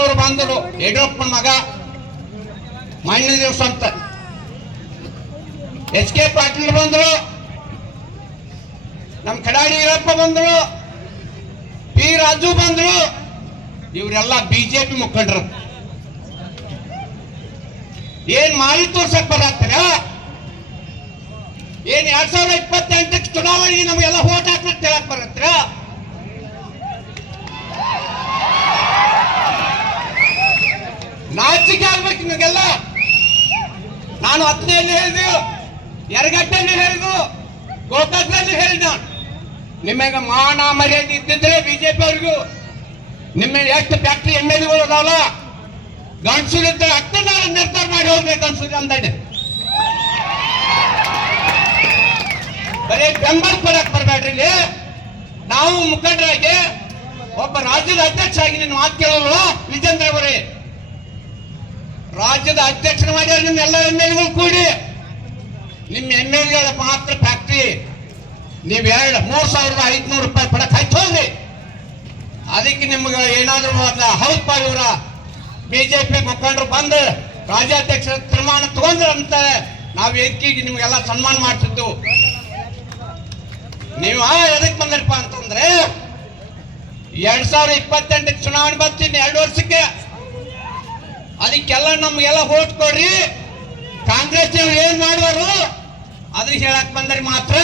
ಅವರು ಬಂದರು. ಯಡಿಯೂರಪ್ಪನ ಮಗ ಮಾನ್ಯ ದಿವಸ ಅಂತ HK ಪಾಟೀಲ್ ಬಂದರು, ನಮ್ಮ ಕಡಾಡಿ ವೀರಪ್ಪ ಬಂದರು, P ರಾಜು ಬಂದರು. ಇವರೆಲ್ಲ ಬಿಜೆಪಿ ಮುಖಂಡರು. ಏನ್ ಮಾಡಿ ತೋರ್ಸಕ್ ಬರತ್ತೀರ? ಏನ್ 2028 ಚುನಾವಣೆಗೆ ನಮಗೆಲ್ಲ ವೋಟ್ ಹಾಕ್ಲಿಕ್ಕೆ ಹೇಳಕ್ ಬರತ್ತೀರ? ನಾಚಿಕೆ ಆಗ್ಬೇಕು ನಿಮಗೆಲ್ಲ. ನಾನು 10ನೇಲಿ ಹೇಳಿದ್ದು, ಯರಗಟ್ಟಲ್ಲಿ ಹೇಳಿದ್ದು, ಗೋಕಾಕದಲ್ಲಿ ಹೇಳಿದ. ನಿಮಗೆ ಮಾನ ಮರ್ಯಾದೆ ಇದ್ದಿದ್ರೆ ಬಿಜೆಪಿ ಅವ್ರಿಗೂ ನಿಮ್ಮ ಎಷ್ಟು ಫ್ಯಾಕ್ಟ್ರಿ MLAಗಳು ಅದಾವಲ್ಲ, ಗಂಡಸರಿದ್ದರೆ ಅಷ್ಟನ್ನ ನಿರ್ಧಾರ ಮಾಡಿ ಹೋಗ್ಬೇಕು ಅನ್ಸುತ್ತೆ ಅಂದಾನೆ. ಬರೀ ಬೆಂಬಲ ಕೊಡಕ್ ಬರ್ಬೇಡ್ರಿ. ಇಲ್ಲಿ ನಾವು ಮುಖಂಡರಾಗಿ ಒಬ್ಬ ರಾಜ್ಯದ ಅಧ್ಯಕ್ಷ ಆಗಿ ನಿನ್ನ ಮಾತು ಕೇಳೋಲ್ಲ. ವಿಜೇಂದ್ರ ಅವರೇ, ರಾಜ್ಯದ ಅಧ್ಯಕ್ಷರು ಮಾಡ್ಯಾರ ನಿಮ್ಮ ಎಲ್ಲ MLAಗಳು ಕೂಡಿ. ನಿಮ್ಮ MLAಗಳ ಮಾತ್ರ ಫ್ಯಾಕ್ಟ್ರಿ ನೀವು 3,500 ರೂಪಾಯಿ ಪಡಕ್ ಹಚ್ಚೋದ್ರಿ. ಅದಕ್ಕೆ ನಿಮ್ಗೆ ಏನಾದ್ರು ಹೌದಪ್ಪ ಇವರ ಬಿಜೆಪಿ ಮುಖಂಡರು ಬಂದು ರಾಜ್ಯಾಧ್ಯಕ್ಷರ ತೀರ್ಮಾನ ತಗೊಂಡ್ರು ಅಂತ ನಾವು ವೇದಿಕೆಗೆ ನಿಮ್ಗೆಲ್ಲ ಸನ್ಮಾನ ಮಾಡ್ತಿದ್ದು. ನೀವು ಎದಕ್ ಬಂದ್ರಪ್ಪ ಅಂತಂದ್ರೆ 2028 ಚುನಾವಣೆ ಬರ್ತೀನಿ 2 ವರ್ಷಕ್ಕೆ. ಅದಕ್ಕೆಲ್ಲ ನಮ್ಗೆಲ್ಲ ವೋಟ್ ಕೊಡ್ರಿ. ಕಾಂಗ್ರೆಸ್ ಏನ್ ಮಾಡುವರು ಅದನ್ನ ಹೇಳಕ್ ಬಂದ್ರಿ ಮಾತ್ರ.